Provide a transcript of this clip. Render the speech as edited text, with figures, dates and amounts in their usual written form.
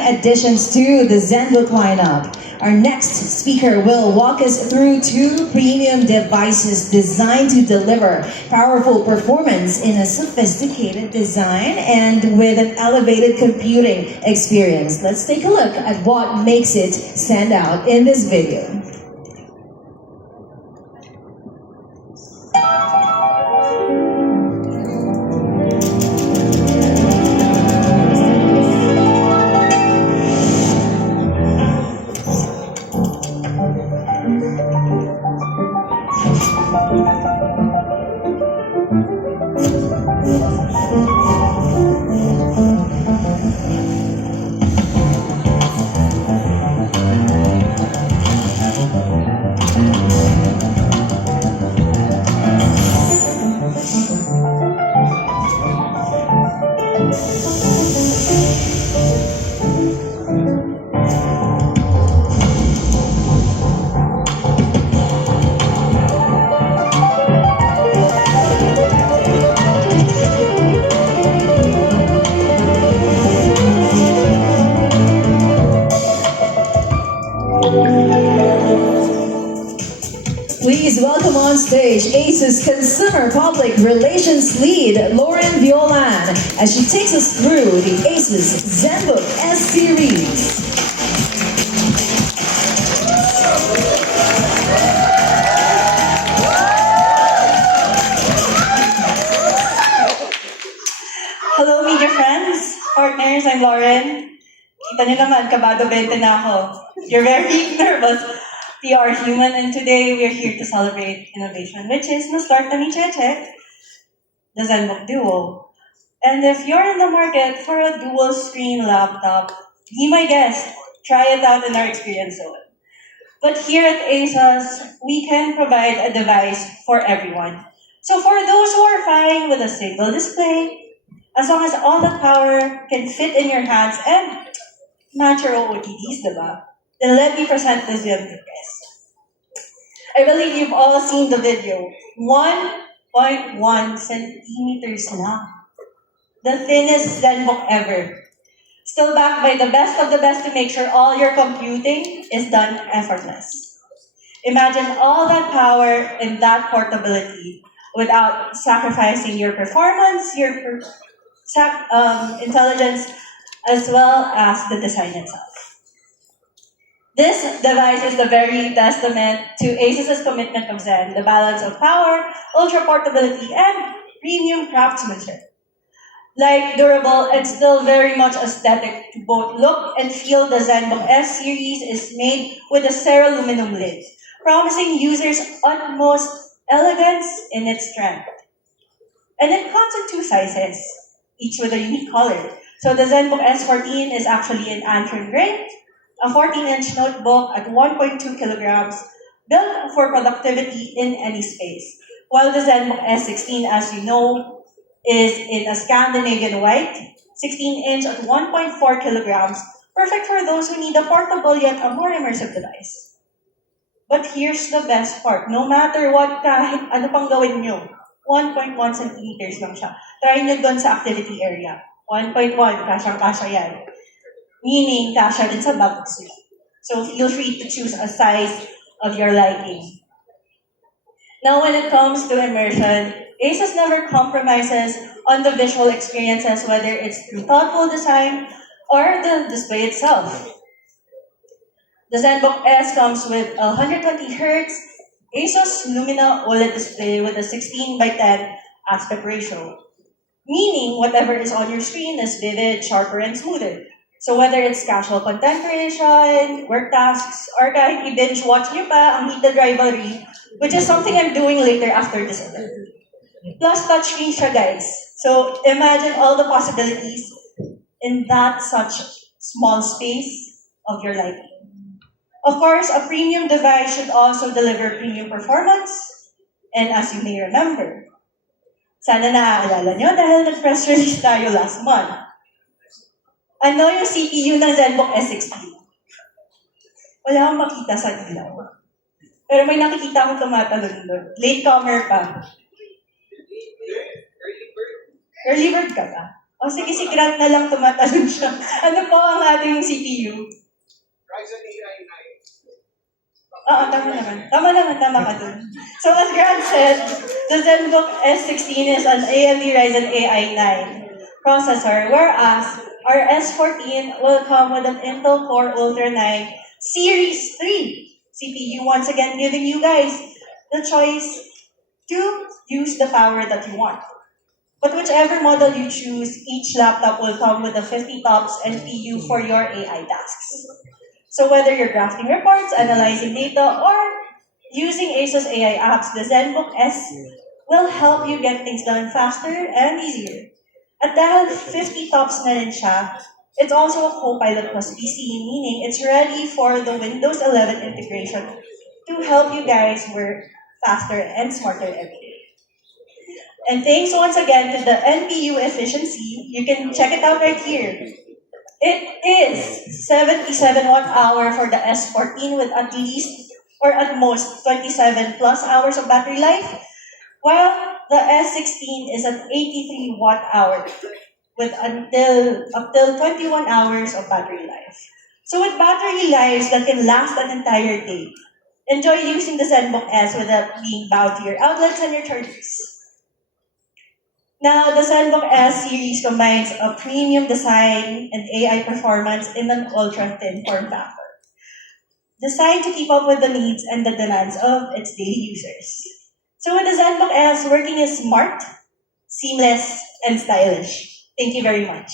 additions to the ZenBook lineup. Our next speaker will walk us through two premium devices designed to deliver powerful performance in a sophisticated design and with an elevated computing experience. Let's take a look at what makes it stand out in this video. Please welcome on stage ASUS Consumer Public Relations Lead, Lauren Violan, as she takes us through the ASUS ZenBook S Series. Hello, media friends, partners, I'm Lauren. Kita niyo naman, kabado 20 na ako. You're very nervous. We are human, and today we are here to celebrate innovation, which is na-start na ni Cheche, the ZenBook Duo. And if you're in the market for a dual-screen laptop, be my guest. Try it out in our experience zone. But here at ASUS, we can provide a device for everyone. So for those who are fine with a single display, as long as all the power can fit in your hands and match your OOTDs, diba? Then let me present this ZenBook S. I believe you've all seen the video. 1.1 centimeters lang. The thinnest ZenBook ever. Still backed by the best of the best to make sure all your computing is done effortless. Imagine all that power and that portability without sacrificing your performance, your intelligence, as well as the design itself. This device is the very testament to ASUS's commitment of Zen, the balance of power, ultra portability, and premium craftsmanship. Like durable and still very much aesthetic to both look and feel, the ZenBook S series is made with a Ceraluminum lid, promising users utmost elegance in its strength. And it comes in two sizes, each with a unique color. So the ZenBook S14 is actually an Antrim gray, a 14-inch notebook at 1.2 kilograms, built for productivity in any space. While the ZenBook S16, as you know, is in a Scandinavian white, 16-inch at 1.4 kilograms, perfect for those who need a portable yet a more immersive device. But here's the best part. No matter what, kahit ano pang gawin nyo, 1.1 centimeters lang siya. Try nyo doon sa activity area. 1.1, kasyang-kasya yan. Meaning, kasya rin sa bag suit. So feel free to choose a size of your liking. Now, when it comes to immersion, ASUS never compromises on the visual experiences, whether it's through thoughtful design or the display itself. The ZenBook S comes with a 120Hz ASUS Lumina OLED display with a 16 by 10 aspect ratio. Meaning, whatever is on your screen is vivid, sharper, and smoother. So whether it's casual content creation, work tasks, or kahit i-binge watch nyo pa ang Heated Rivalry, which is something I'm doing later after this event. Plus touchscreen siya, guys. So imagine all the possibilities in that such small space of your liking. Of course, a premium device should also deliver premium performance. And as you may remember, sana naaalala nyo dahil nag-press release tayo last month. Ano yung CPU ng ZenBook S16? Wala akong makita sa ilaw. Pero may nakikita akong tumatalon doon. Latecomer pa. Early bird ka ba? O sige, si Grant na lang tumatalon siya. Ano po ang ating CPU? Ryzen AI 9. Oo, tama naman. Tama ka dun. So as Grant said, the ZenBook S16 is an AMD Ryzen AI 9 processor, whereas our S14 will come with an Intel Core Ultra 9 Series 3 CPU, once again giving you guys the choice to use the power that you want. But whichever model you choose, each laptop will come with a 50 TOPS NPU for your AI tasks. So whether you're drafting reports, analyzing data, or using ASUS AI apps, the ZenBook S will help you get things done faster and easier. At dahil 50 TOPS na rin siya, it's also a Copilot plus PC, meaning it's ready for the Windows 11 integration to help you guys work faster and smarter every day. And thanks once again to the NPU efficiency, you can check it out right here. It is 77 watt hour for the S14 with at least or at most 27 plus hours of battery life, while the S16 is at 83 watt hour with up till 21 hours of battery life. So with battery lives that can last an entire day, enjoy using the ZenBook S without being bound to your outlets and your chargers. Now, the ZenBook S series combines a premium design and AI performance in an ultra-thin form factor, designed to keep up with the needs and the demands of its daily users. So with the ZenBook S, working is smart, seamless, and stylish. Thank you very much.